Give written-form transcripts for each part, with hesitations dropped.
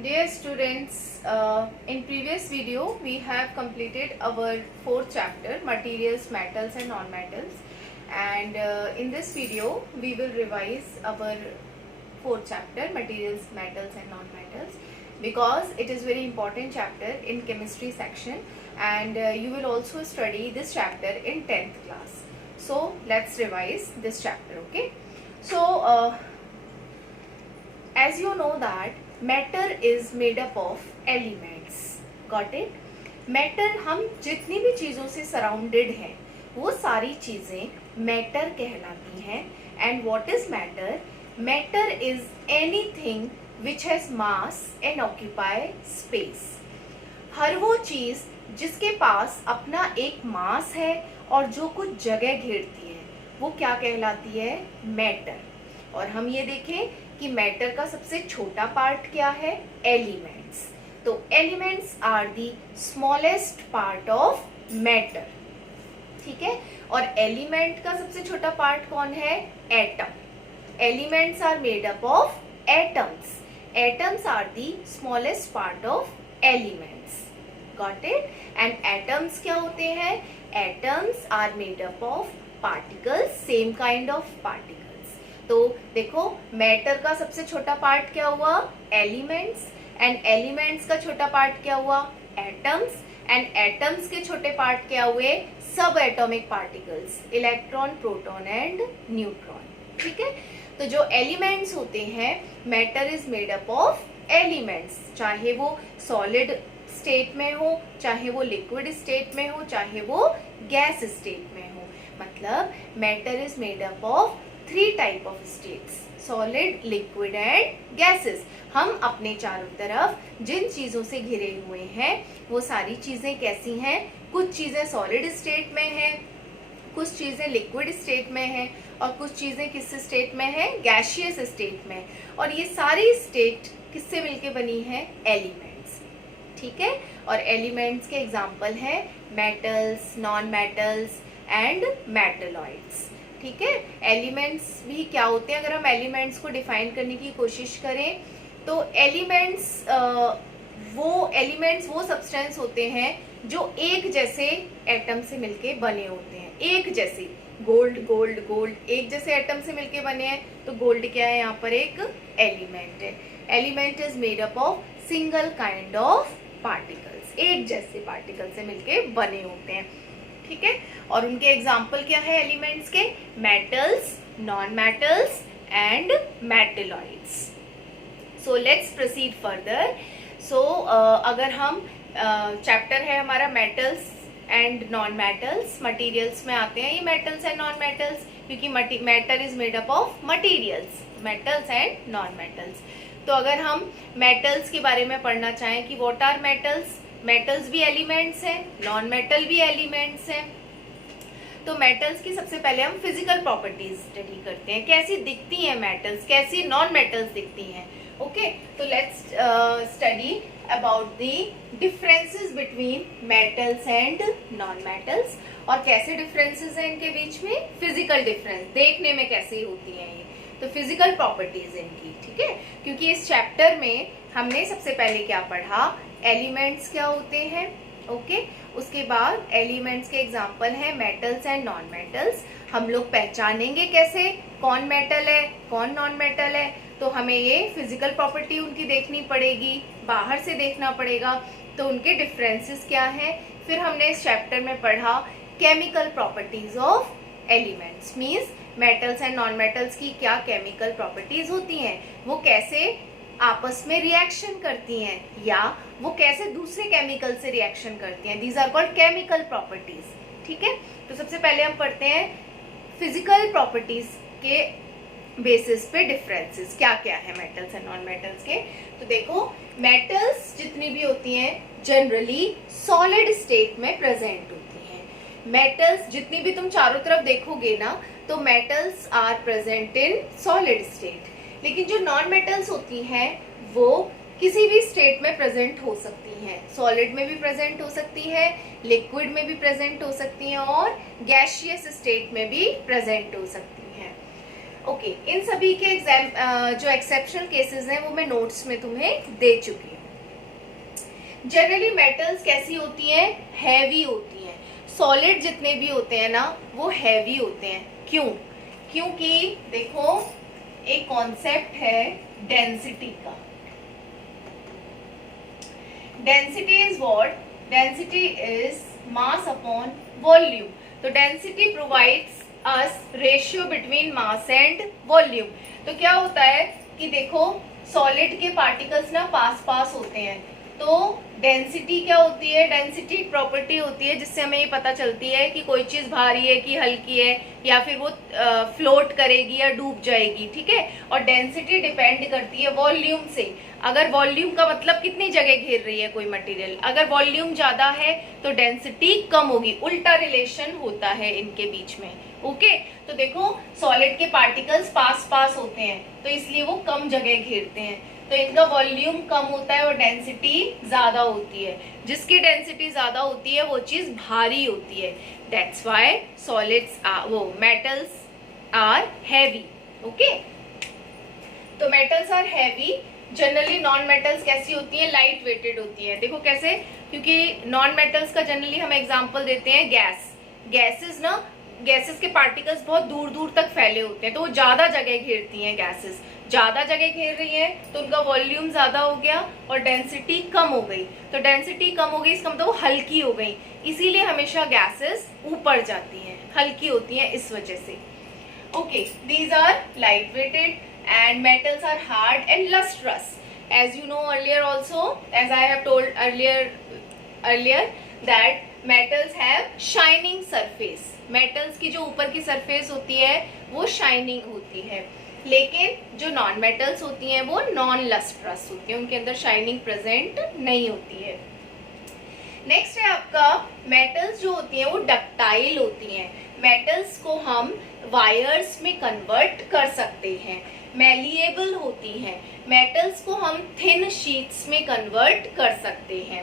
Dear students, in previous video we have completed our fourth chapter, materials, metals and non-metals, and in this video we will revise our fourth chapter, materials, metals and non-metals, because it is very important chapter in chemistry section, and you will also study this chapter in 10th class. So let's revise this chapter. Okay, so as you know that matter is made up of elements. Got it? Matter, हम जितनी भी चीज़ों से surrounded हैं वो सारी चीज़ें matter कहलाती हैं. And what is matter? Matter is anything which has mass and occupy space. हर वो चीज़ जिसके पास अपना एक मास है और जो कुछ जगह घेरती है वो क्या कहलाती है? मैटर. और हम ये देखें कि मैटर का सबसे छोटा पार्ट क्या है? एलिमेंट्स. तो elements are the smallest part of matter. ठीक है. और एलिमेंट का सबसे छोटा पार्ट कौन है? Atom. Elements are made up of atoms. Atoms are the smallest part of elements. Got it? And atoms क्या होते हैं? Atoms are made up of particles, same kind of particles. तो देखो, मैटर का सबसे छोटा पार्ट क्या हुआ? एलिमेंट्स. एंड एलिमेंट्स का छोटा पार्ट क्या हुआ? एटम्स. एंड एटम्स के छोटे पार्ट क्या हुए? सब atomic particles, electron, proton and neutron. ठीक है. तो जो एलिमेंट्स होते हैं, matter is made up of elements, चाहे वो सॉलिड स्टेट में हो, चाहे वो लिक्विड स्टेट में हो, चाहे वो गैस स्टेट में हो. मतलब matter is made up of 3 type of states: solid, liquid and gases. हम अपने चारों तरफ जिन चीजों से घिरे हुए हैं वो सारी चीजें कैसी हैं? कुछ चीजें सॉलिड स्टेट में हैं, कुछ चीजें लिक्विड स्टेट में हैं, और कुछ चीजें किस स्टेट में हैं? गैसियस स्टेट में. और ये सारी स्टेट किससे मिलके बनी है? एलिमेंट्स. ठीक है. और एलिमेंट्स के एग्जाम्पल हैं metals, non metals and metalloids. ठीक है. एलिमेंट्स भी क्या होते हैं? अगर हम एलिमेंट्स को डिफाइन करने की कोशिश करें तो एलिमेंट्स वो सब्सटेंस होते हैं जो एक जैसे एटम से मिलके बने होते हैं. एक जैसे गोल्ड गोल्ड गोल्ड एक जैसे एटम से मिलके बने हैं. तो गोल्ड क्या है? यहाँ पर एक एलिमेंट है. Element is made up of single kind of particles. एक जैसे पार्टिकल से मिलके बने होते हैं. ठीक है. और उनके एग्जाम्पल क्या है एलिमेंट्स के? Metals, non metals and metalloids. So let's proceed further. So अगर हम चैप्टर है हमारा metals and non metals, materials में आते हैं ये मेटल्स एंड नॉन मेटल्स, क्योंकि matter is made up of materials, metals and non metals. तो अगर हम मेटल्स के बारे में पढ़ना चाहें कि व्हाट आर मेटल्स, मेटल्स भी एलिमेंट्स हैं, नॉन मेटल भी एलिमेंट्स हैं. तो मेटल्स की सबसे पहले हम फिजिकल प्रॉपर्टीज स्टडी करते हैं. कैसी दिखती हैं मेटल्स, कैसी नॉन मेटल्स दिखती हैं. ओके. तो let's study about the differences between metals and non metals. और कैसे डिफरेंसेस हैं इनके बीच में? फिजिकल डिफरेंस देखने में कैसी होती हैं ये. तो फिजिकल प्रॉपर्टीज इनकी. ठीक है. क्योंकि इस चैप्टर में हमने सबसे पहले क्या पढ़ा? एलिमेंट्स क्या होते हैं. ओके. उसके बाद एलिमेंट्स के एग्जाम्पल हैं मेटल्स एंड नॉन मेटल्स. हम लोग पहचानेंगे कैसे कौन मेटल है कौन नॉन मेटल है? तो हमें ये फिजिकल प्रॉपर्टी उनकी देखनी पड़ेगी, बाहर से देखना पड़ेगा. तो उनके डिफरेंसेस क्या हैं? फिर हमने इस चैप्टर में पढ़ा chemical properties of elements. Means metals and non metals की क्या केमिकल प्रॉपर्टीज होती हैं, वो कैसे आपस में रिएक्शन करती हैं, या वो कैसे दूसरे केमिकल से रिएक्शन करती हैं. These are called chemical properties. ठीक है. तो सबसे पहले हम पढ़ते हैं फिजिकल प्रॉपर्टीज के बेसिस पे डिफरेंसेस क्या क्या है मेटल्स एंड नॉन मेटल्स के. तो देखो, मेटल्स जितनी भी होती हैं जनरली सॉलिड स्टेट में प्रेजेंट होती हैं. मेटल्स जितनी भी तुम चारों तरफ देखोगे ना, तो metals are present in solid state. लेकिन जो नॉन मेटल्स होती हैं वो किसी भी स्टेट में प्रेजेंट हो सकती हैं. सॉलिड में भी प्रेजेंट हो सकती है, लिक्विड में भी प्रेजेंट हो सकती हैं, और गैसियस स्टेट में भी प्रेजेंट हो सकती हैं. ओके, इन सभी के जो एक्सेप्शनल केसेस हैं वो मैं नोट्स में तुम्हें दे चुकी हूँ। जनरली मेटल्स कैसी होती हैं? हैवी होती हैं। सॉलिड जितने भी होते हैं ना वो हैवी होते हैं। क्यों? क्योंकि देखो एक कॉन्सेप्ट है डेंसिटी का। Density is what? Density is mass upon volume. तो density provides us ratio between mass and volume. तो क्या होता है कि देखो सॉलिड के पार्टिकल्स ना पास पास होते हैं, तो डेंसिटी क्या होती है? डेंसिटी एक प्रॉपर्टी होती है जिससे हमें ये पता चलती है कि कोई चीज भारी है कि हल्की है, या फिर वो फ्लोट करेगी या डूब जाएगी, ठीक है। और डेंसिटी डिपेंड करती है वॉल्यूम से। अगर वॉल्यूम का मतलब कितनी जगह घेर रही है कोई मटेरियल, अगर वॉल्यूम ज्यादा है तो डेंसिटी कम होगी। उल्टा रिलेशन होता है इनके बीच में। ओके, तो देखो सॉलिड के पार्टिकल्स पास पास होते हैं तो इसलिए वो कम जगह घेरते हैं, तो इनका वॉल्यूम कम होता है और डेंसिटी ज्यादा होती है। जिसकी डेंसिटी ज्यादा होती है वो चीज भारी होती है। दैट्स व्हाई सॉलिड्स वो मेटल्स आर हैवी। ओके, तो metals are heavy. Generally non metals कैसी होती है? लाइट वेटेड होती है। देखो कैसे? क्योंकि नॉन मेटल्स का जनरली हम एग्जांपल देते हैं गैस। गैसेस ना, गैसेस के पार्टिकल्स बहुत दूर दूर तक फैले होते हैं, तो वो ज्यादा जगह घेरती हैं। गैसेस ज्यादा जगह घेर रही है तो उनका वॉल्यूम ज्यादा हो गया और डेंसिटी कम हो गई। तो डेंसिटी कम हो गई इसका मतलब वो हल्की हो गई, इसीलिए हमेशा गैसेस ऊपर जाती हैं, हल्की होती हैं इस वजह से। Okay, these are light weighted and metals are hard and lustrous. As you know earlier also, as I have told earlier that metals have shining surface. metals की जो ऊपर की surface होती है वो shining होती है, लेकिन जो non metals होती हैं वो non lustrous होती हैं, उनके अंदर shining present नहीं होती है। नेक्स्ट है आपका मेटल्स जो होती हैं वो डक्टाइल होती हैं। मेटल्स को हम वायर्स में कन्वर्ट कर सकते हैं। मैलिएबल होती हैं। मेटल्स को हम थिन शीट्स में कन्वर्ट कर सकते हैं,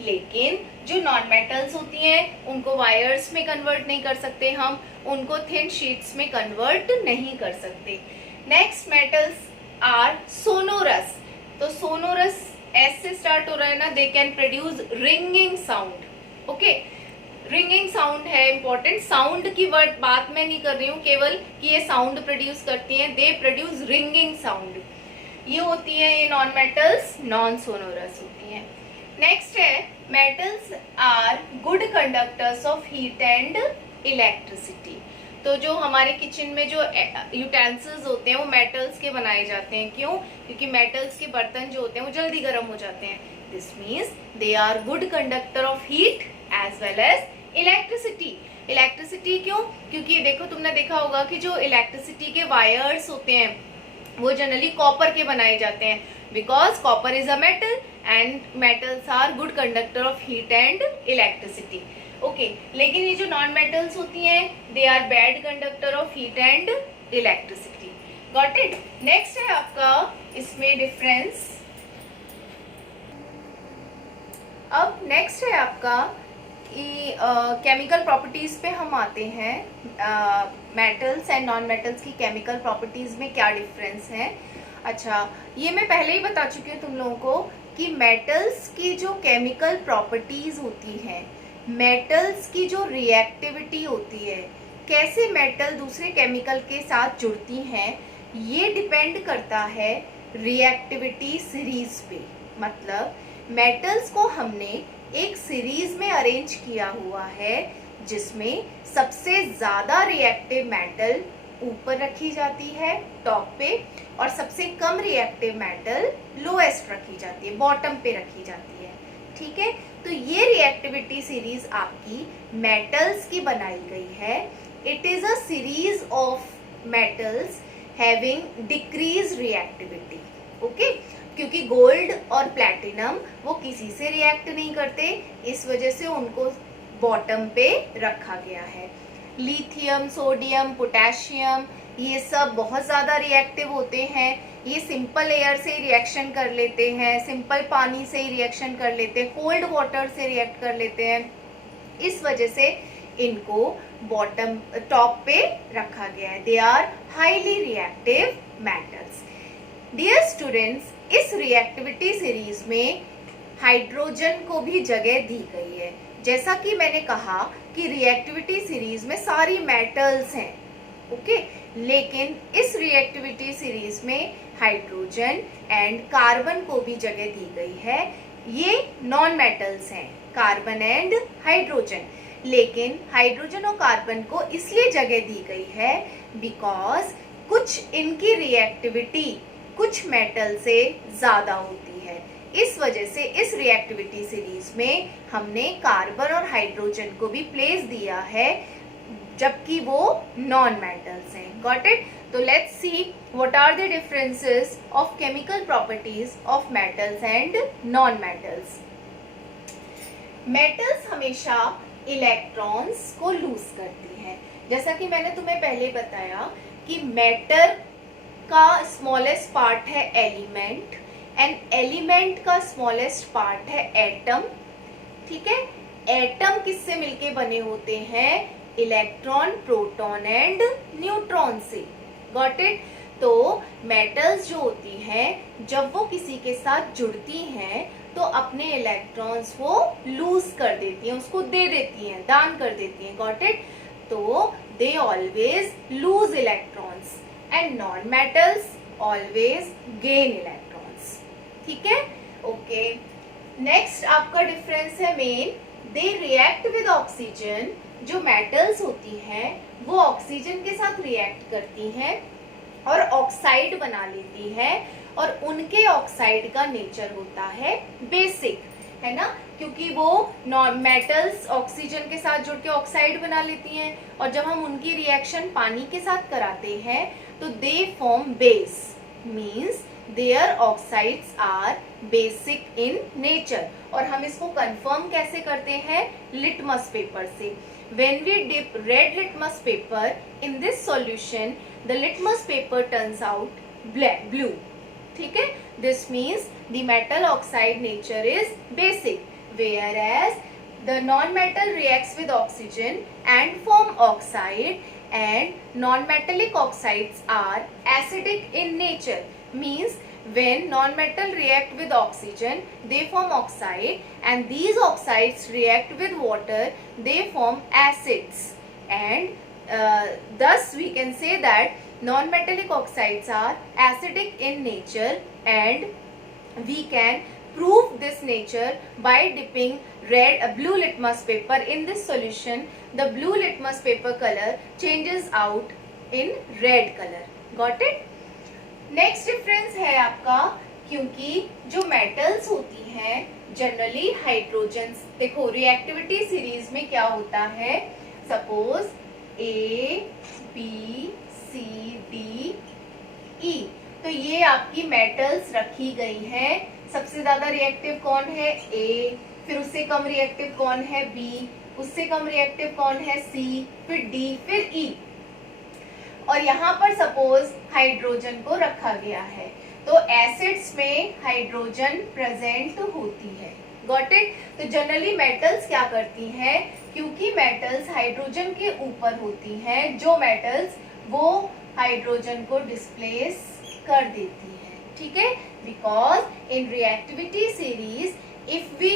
लेकिन जो नॉन मेटल्स होती हैं उनको वायर्स में कन्वर्ट नहीं कर सकते हम, उनको थिन शीट्स में कन्वर्ट नहीं कर सकते। Next metals are sonorous. तो सोनोरस एस से स्टार्ट हो रहा है ना, they can produce ringing sound. Okay, ringing sound है इंपॉर्टेंट। साउंड की वर्ड बात मैं नहीं कर रही हूँ केवल कि ये साउंड प्रोड्यूस करती हैं, दे प्रोड्यूस रिंगिंग साउंड। ये होती है ये नॉन मेटल्स, नॉन सोनोरस होती हैं। नेक्स्ट है metals are good conductors of heat and electricity. तो जो हमारे किचन में जो यूटेंसिल्स होते हैं वो मेटल्स के बनाए जाते हैं। क्यों? क्योंकि मेटल्स के बर्तन जो होते हैं वो जल्दी गर्म हो जाते हैं। This means they are good conductor of heat as well as electricity. Electricity क्यों? क्योंकि देखो तुमने देखा होगा कि जो इलेक्ट्रिसिटी के वायर्स होते हैं वो जनरली कॉपर के बनाए जाते हैं, because copper is a metal and metals are good conductor of heat and electricity. Okay, लेकिन ये जो नॉन मेटल्स होती हैं they are bad conductor of heat and electricity. Got it? Next है आपका इसमें डिफरेंस। अब नेक्स्ट है आपका केमिकल प्रॉपर्टीज पे हम आते हैं। मेटल्स एंड नॉन मेटल्स की केमिकल प्रॉपर्टीज में क्या डिफरेंस है। अच्छा, ये मैं पहले ही बता चुकी हूँ तुम लोगों को कि मेटल्स की जो केमिकल प्रॉपर्टीज होती हैं, मेटल्स की जो रिएक्टिविटी होती है, कैसे मेटल दूसरे केमिकल के साथ जुड़ती हैं, ये डिपेंड करता है रिएक्टिविटी सीरीज पे। मतलब मेटल्स को हमने एक सीरीज में अरेंज किया हुआ है जिसमें सबसे ज्यादा रिएक्टिव मेटल ऊपर रखी जाती है टॉप पे, और सबसे कम रिएक्टिव मेटल लोएस्ट रखी जाती है, बॉटम पे रखी जाती है। ठीक है, तो ये रिएक्टिविटी सीरीज आपकी मेटल्स की बनाई गई है। It is a series of metals having decrease reactivity. Okay, क्योंकि गोल्ड और प्लैटिनम वो किसी से रिएक्ट नहीं करते, इस वजह से उनको बॉटम पे रखा गया है। लिथियम, सोडियम, पोटेशियम ये सब बहुत ज़्यादा रिएक्टिव होते हैं। ये सिंपल एयर से रिएक्शन कर लेते हैं, सिंपल पानी से रिएक्शन कर लेते हैं, कोल्ड वाटर से रिएक्ट कर लेते हैं। इस वजह से इनको बॉटम टॉप पे रखा गया है। They are highly reactive metals. Dear students, इस रिएक्टिविटी सीरीज में हाइड्रोजन को भी जगह दी गई है। जैसा कि मैंने कहा कि रिएक्टिविटी सीरीज में सारी मेटल्स हैं, ओके, लेकिन इस रिएक्टिविटी सीरीज में हाइड्रोजन एंड कार्बन को भी जगह दी गई है। ये नॉन मेटल्स हैं, कार्बन एंड हाइड्रोजन, लेकिन हाइड्रोजन और कार्बन को इसलिए जगह दी गई है बिकॉज कुछ इनकी रिएक्टिविटी कुछ मेटल से ज्यादा होती है। इस वजह से इस रिएक्टिविटी सीरीज में हमने कार्बन और हाइड्रोजन को भी प्लेस दिया है, जबकि वो नॉन मेटल्स हैं। Got it? तो let's see what are the differences of chemical properties of metals and non metals. Metals हमेशा इलेक्ट्रॉन्स को लूज करती है। जैसा कि मैंने तुम्हें पहले बताया कि मैटर का स्मॉलेस्ट पार्ट है एलिमेंट एंड एलिमेंट का स्मॉलेस्ट पार्ट है एटम। ठीक है, एटम किससे मिलके बने होते हैं? इलेक्ट्रॉन, प्रोटॉन एंड न्यूट्रॉन से। Got it? तो मेटल्स जो होती हैं जब वो किसी के साथ जुड़ती हैं तो अपने इलेक्ट्रॉन्स वो लूज कर देती हैं, उसको दे देती हैं, दान कर देती हैं। Got it? तो they always lose electrons and non metals always gain electrons. ठीक है, ओके। नेक्स्ट आपका डिफरेंस है main, they react with oxygen. जो मेटल्स होती हैं वो ऑक्सीजन के साथ रिएक्ट करती हैं और ऑक्साइड बना लेती हैं, और उनके ऑक्साइड का नेचर होता है बेसिक, है ना, क्योंकि वो मेटल्स ऑक्सीजन के साथ जुड़ के ऑक्साइड बना लेती हैं, और जब हम उनकी रिएक्शन पानी के साथ कराते हैं तो they form base, means their oxides are basic in nature. और हम इसको कंफर्म कैसे करते हैं? लिटमस पेपर से। When we dip red litmus paper in this solution, the litmus paper turns out blue. ठीक है? This means the metal oxide nature is basic, whereas the non-metal reacts with oxygen and form oxide, and non-metallic oxides are acidic in nature. Means when non-metal react with oxygen, they form oxide, and these oxides react with water, they form acids, and thus we can say that non-metallic oxides are acidic in nature, and we can prove this nature by dipping blue litmus paper in this solution. The blue litmus paper color changes out in red color. Got it? Next difference है आपका, क्योंकि जो metals होती हैं generally hydrogen, देखो reactivity series में क्या होता है, suppose A B C D E, तो ये आपकी मेटल्स रखी गई हैं। सबसे ज्यादा रिएक्टिव कौन है? ए, फिर उससे कम रिएक्टिव कौन है? बी, उससे कम रिएक्टिव कौन है? सी, फिर डी, फिर ई। और यहाँ पर सपोज हाइड्रोजन को रखा गया है, तो एसिड्स में हाइड्रोजन प्रेजेंट होती है। Got it? तो जनरली मेटल्स क्या करती हैं, क्योंकि मेटल्स हाइड्रोजन के ऊपर होती हैं, जो मेटल्स वो हाइड्रोजन को डिस्प्लेस कर देती है। ठीक है, because in reactivity series if we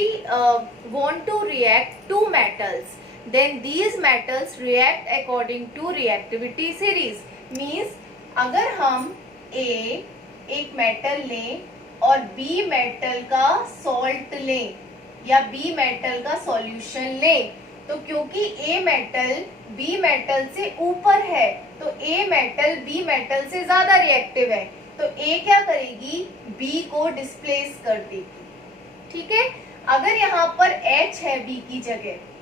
want to react to metals, then these metals react according to reactivity series. Means अगर हम एक मेटल लें और बी मेटल का सॉल्ट लें या बी मेटल का सॉल्यूशन लें, तो क्योंकि ए मेटल बी मेटल से ऊपर है तो ए मेटल बी मेटल से ज्यादा रिएक्टिव है, तो ए क्या करेगी? बी को डिस्प्लेस कर देगी। ठीक है, अगर यहाँ पर H है बी की जगह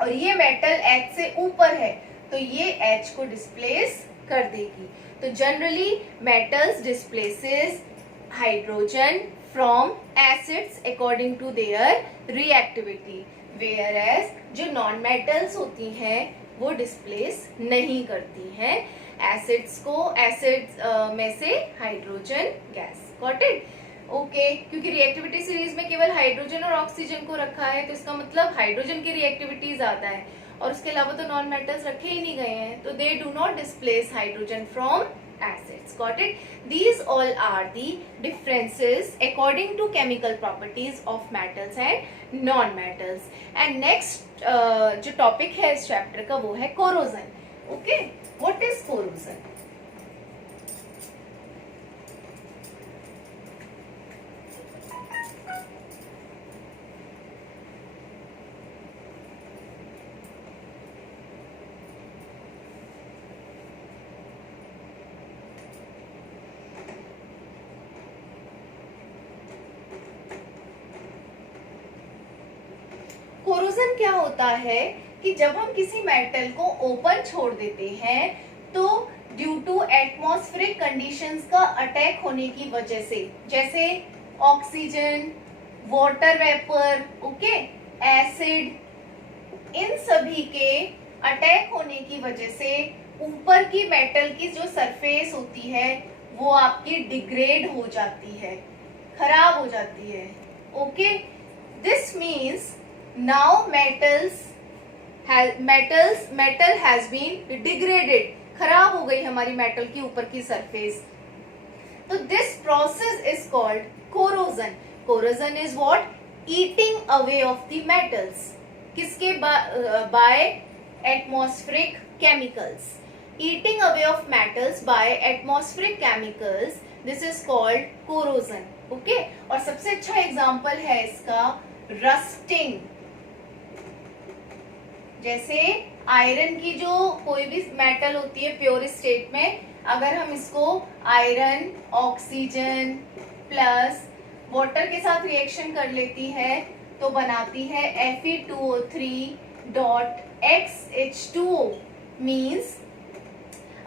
और ये मेटल H से ऊपर है तो ये H को डिस्प्लेस कर देगी। तो generally metals displaces hydrogen from acids according to their reactivity, whereas जो नॉन मेटल्स होती हैं वो डिस्प्लेस नहीं करती हैं एसिड्स को, एसिड्स में से hydrogen gas. Got it? Okay, क्योंकि रिएक्टिविटी सीरीज में केवल हाइड्रोजन और ऑक्सीजन को रखा है तो इसका मतलब हाइड्रोजन की रिएक्टिविटी ज्यादा है और उसके अलावा तो नॉन मेटल्स रखे ही नहीं गए हैं, तो they do not displace hydrogen from acids. Got it? These all are the differences according to chemical properties of metals and non-metals. And next जो topic है इस chapter का वो है corrosion. Okay? What is corrosion? Corrosion क्या होता है कि जब हम किसी मेटल को ओपन छोड़ देते हैं तो ड्यू टू एटमॉस्फेरिक कंडीशंस का अटैक होने की वजह से, जैसे oxygen, water vapour, okay, acid, इन सभी के अटैक होने की वजह से ऊपर की मेटल की जो सरफेस होती है वो आपकी डिग्रेड हो जाती है, खराब हो जाती है. Okay, this means now metal has been degraded, खराब हो गई हमारी मेटल की ऊपर की सरफेस. तो this process is called corrosion. Corrosion is what? Eating away of the metals. किसके by atmospheric chemicals. Eating away of metals by atmospheric chemicals. This is called corrosion. Okay? और सबसे अच्छा एग्जाम्पल है इसका रस्टिंग. जैसे iron की जो कोई भी मेटल होती है प्योर स्टेट में, अगर हम इसको आयरन ऑक्सीजन प्लस वाटर के साथ रिएक्शन कर लेती है तो बनाती है Fe2O3.XH2O. मीन्स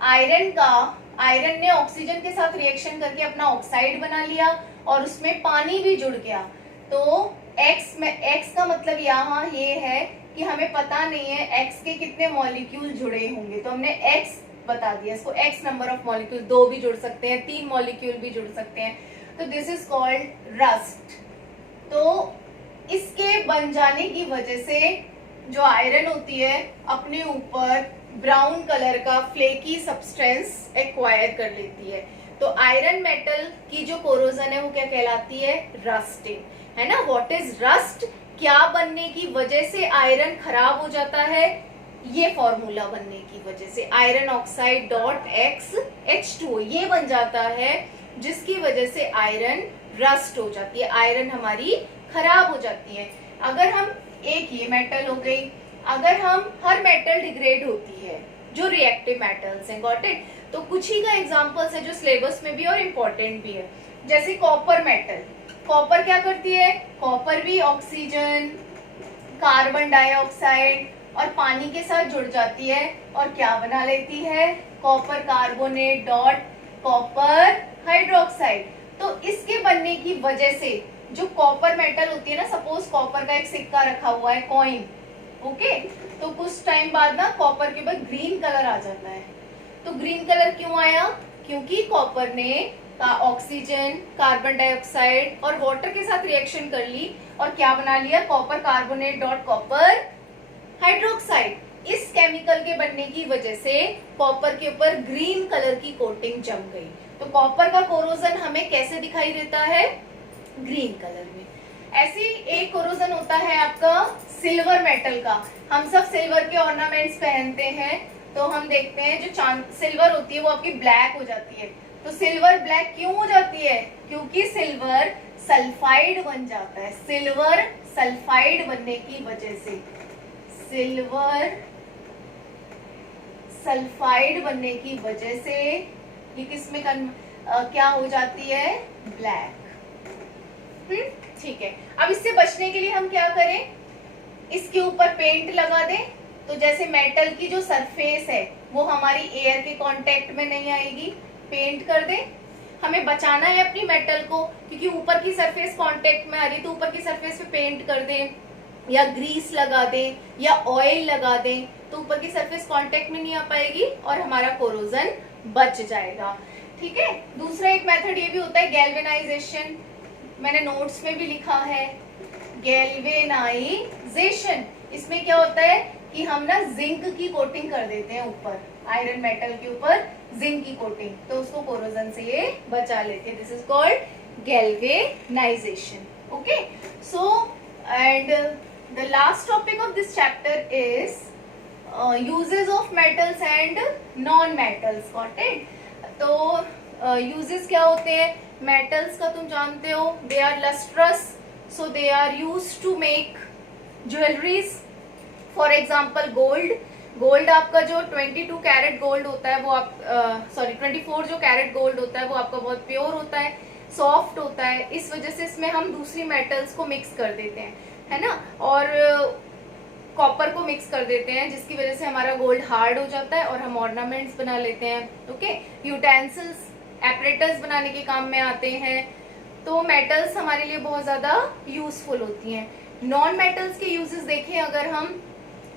आयरन ने ऑक्सीजन के साथ रिएक्शन करके अपना ऑक्साइड बना लिया और उसमें पानी भी जुड़ गया. तो X का मतलब यहाँ ये है कि हमें पता नहीं है X के कितने मॉलिक्यूल जुड़े होंगे, तो हमने X बता दिया. इसको X नंबर ऑफ मॉलिक्यूल, 2 भी जुड़ सकते हैं, 3 मॉलिक्यूल भी जुड़ सकते हैं. तो दिस इज कॉल्ड रस्ट. तो इसके बन जाने की वजह से जो आयरन होती है अपने ऊपर ब्राउन कलर का फ्लेकी सब्सटेंस एक्वायर कर लेती है. तो आयरन मेटल की जो कोरोजन है वो क्या कहलाती है? रस्टिंग, है ना. What is rust? क्या बनने की वजह से आयरन खराब हो जाता है? ये फॉर्मूला बनने की वजह से आयरन ऑक्साइड .XH2O ये बन जाता है, जिसकी वजह से आयरन रस्ट हो जाती है, आयरन हमारी खराब हो जाती है. अगर हम एक ये मेटल हो गई, अगर हम हर मेटल डिग्रेड होती है जो रिएक्टिव मेटल्स हैं, गॉट इट. तो कुछ ही का एग्जांपल्स है जो सिलेबस में भी और इम्पोर्टेंट भी है. जैसे कॉपर मेटल, कॉपर क्या करती है? कॉपर भी ऑक्सीजन, कार्बन डाइऑक्साइड और पानी के साथ जुड़ जाती है और क्या बना लेती है? Copper carbonate dot copper hydroxide. तो इसके बनने की वजह से जो कॉपर मेटल होती है ना, सपोज कॉपर का एक सिक्का रखा हुआ है, कॉइन, ओके, तो कुछ टाइम बाद ना कॉपर के ऊपर ग्रीन कलर आ जाता है. तो ग्रीन कलर क्यों आया? क्योंकि कॉपर ने ऑक्सीजन, कार्बन डाइऑक्साइड और वाटर के साथ रिएक्शन कर ली और क्या बना लिया? Copper carbonate dot copper hydroxide. इस केमिकल के बनने की वजह से कॉपर के ऊपर ग्रीन कलर की कोटिंग जम गई. तो कॉपर का कोरोजन हमें कैसे दिखाई देता है? ग्रीन कलर में. ऐसी एक कोरोजन होता है आपका सिल्वर मेटल का. हम सब सिल्वर के ऑर्नामेंट्स पहनते हैं, तो हम देखते हैं जो सिल्वर होती है वो आपकी ब्लैक हो जाती है. तो सिल्वर ब्लैक क्यों हो जाती है? क्योंकि सिल्वर सल्फाइड बन जाता है. सिल्वर सल्फाइड बनने की वजह से, सिल्वर सल्फाइड बनने की वजह से ये किसमें क्या हो जाती है? ब्लैक. ठीक है. अब इससे बचने के लिए हम क्या करें? इसके ऊपर पेंट लगा दें, तो जैसे मेटल की जो सरफेस है वो हमारी एयर के कांटेक्ट में नहीं आएगी. पेंट कर दें. हमें बचाना है अपनी मेटल को, क्योंकि ऊपर की सरफेस कांटेक्ट में आ रही है, तो ऊपर की सरफेस पे पेंट कर दें या ग्रीस लगा दें या ऑयल लगा दें, तो ऊपर की सरफेस कांटेक्ट में नहीं आ पाएगी और हमारा कोरोजन बच जाएगा. ठीक है. दूसरा एक मेथड ये भी होता है गैल्वेनाइजेशन. मैंने नोट्स में भी लिखा है गैल्वेनाइजेशन. इसमें क्या होता है कि हम ना जिंक की कोटिंग कर देते हैं ऊपर, आयरन मेटल के ऊपर जिंक की कोटिंग, तो उसको कोरोजन से ये बचा लेते हैं. This is called galvanisation. Okay, so and the last topic of this chapter is uses of metals and non metals. Got it? तो uses क्या होते हैं metals का, तुम जानते हो, they are lustrous, so they are used to make jewelries. For example gold. Gold आपका जो 22 कैरेट गोल्ड होता है वो आप 24 जो कैरेट गोल्ड होता है वो आपका बहुत प्योर होता है, सॉफ्ट होता है, इस वजह से इसमें हम दूसरी मेटल्स को मिक्स कर देते हैं, है ना, और कॉपर को मिक्स कर देते हैं, जिसकी वजह से हमारा गोल्ड हार्ड हो जाता है और हम ऑर्नामेंट्स बना लेते हैं. ओके, यूटेंसिल्स, एपरेटस बनाने के काम में आते हैं. तो मेटल्स हमारे लिए बहुत ज्यादा यूजफुल होती हैं. नॉन मेटल्स के यूजेस देखें अगर हम,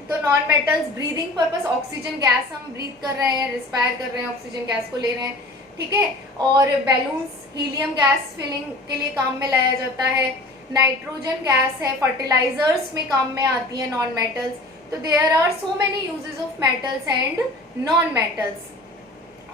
तो non metals breathing purpose, oxygen gas हम ब्रीथ कर रहे हैं, रिस्पायर कर रहे हैं, ऑक्सीजन गैस को ले रहे हैं, ठीक है, और बैलून्स हीलियम गैस फिलिंग के लिए काम में लाया जाता है. नाइट्रोजन गैस है, फर्टिलाइजर्स में काम में आती है नॉन मेटल्स. तो there are so many uses of metals and non metals.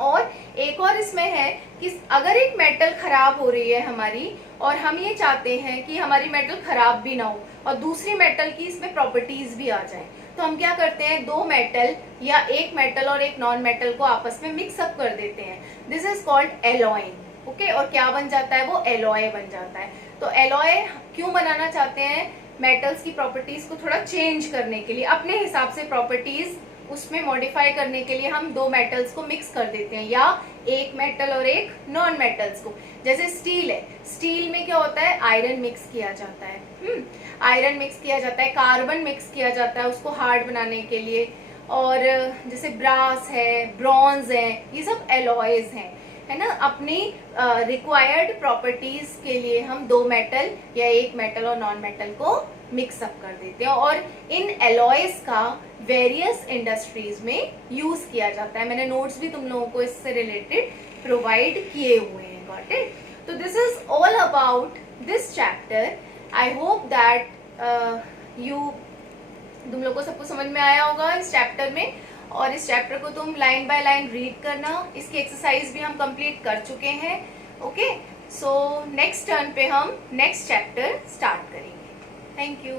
और एक और इसमें है कि अगर एक मेटल खराब हो रही है हमारी और हम ये चाहते हैं कि हमारी मेटल खराब भी ना हो और दूसरी मेटल की इसमें प्रॉपर्टीज भी आ जाए, तो हम क्या करते हैं, दो मेटल या एक मेटल और एक नॉन मेटल को आपस में मिक्सअप कर देते हैं. This is called alloying. Okay, और क्या बन जाता है, वो एलॉय बन जाता है. तो एलॉय क्यों बनाना चाहते हैं, मेटल्स की प्रॉपर्टीज को थोड़ा चेंज करने के लिए, अपने हिसाब से प्रॉपर्टीज उसमें मॉडिफाई करने के लिए हम दो मेटल्स को मिक्स कर देते हैं, या एक मेटल और एक नॉन मेटल्स को. जैसे स्टील है, स्टील में क्या होता है, आयरन मिक्स किया जाता है, आयरन मिक्स किया जाता है, कार्बन मिक्स किया जाता है उसको हार्ड बनाने के लिए. और जैसे ब्रास है, ब्रॉन्ज है, ये सब एलॉयज हैं, है ना. अपनी रिक्वायर्ड प्रॉपर्टीज के लिए हम दो मेटल या एक मेटल और नॉन मेटल को मिक्सअप कर देते हैं, और इन एलॉयज का वेरियस इंडस्ट्रीज में यूज किया जाता है. मैंने नोट्स भी तुम लोगों को इससे रिलेटेड प्रोवाइड किए हुए हैं. Got it? तो this is all about this chapter. I hope that तुम लोग को सब कुछ समझ में आया होगा इस चैप्टर में, और इस चैप्टर को तुम लाइन बाय लाइन रीड करना. इसकी एक्सरसाइज भी हम कंप्लीट कर चुके हैं. ओके, सो नेक्स्ट टर्न पे हम नेक्स्ट चैप्टर स्टार्ट करेंगे. Thank you.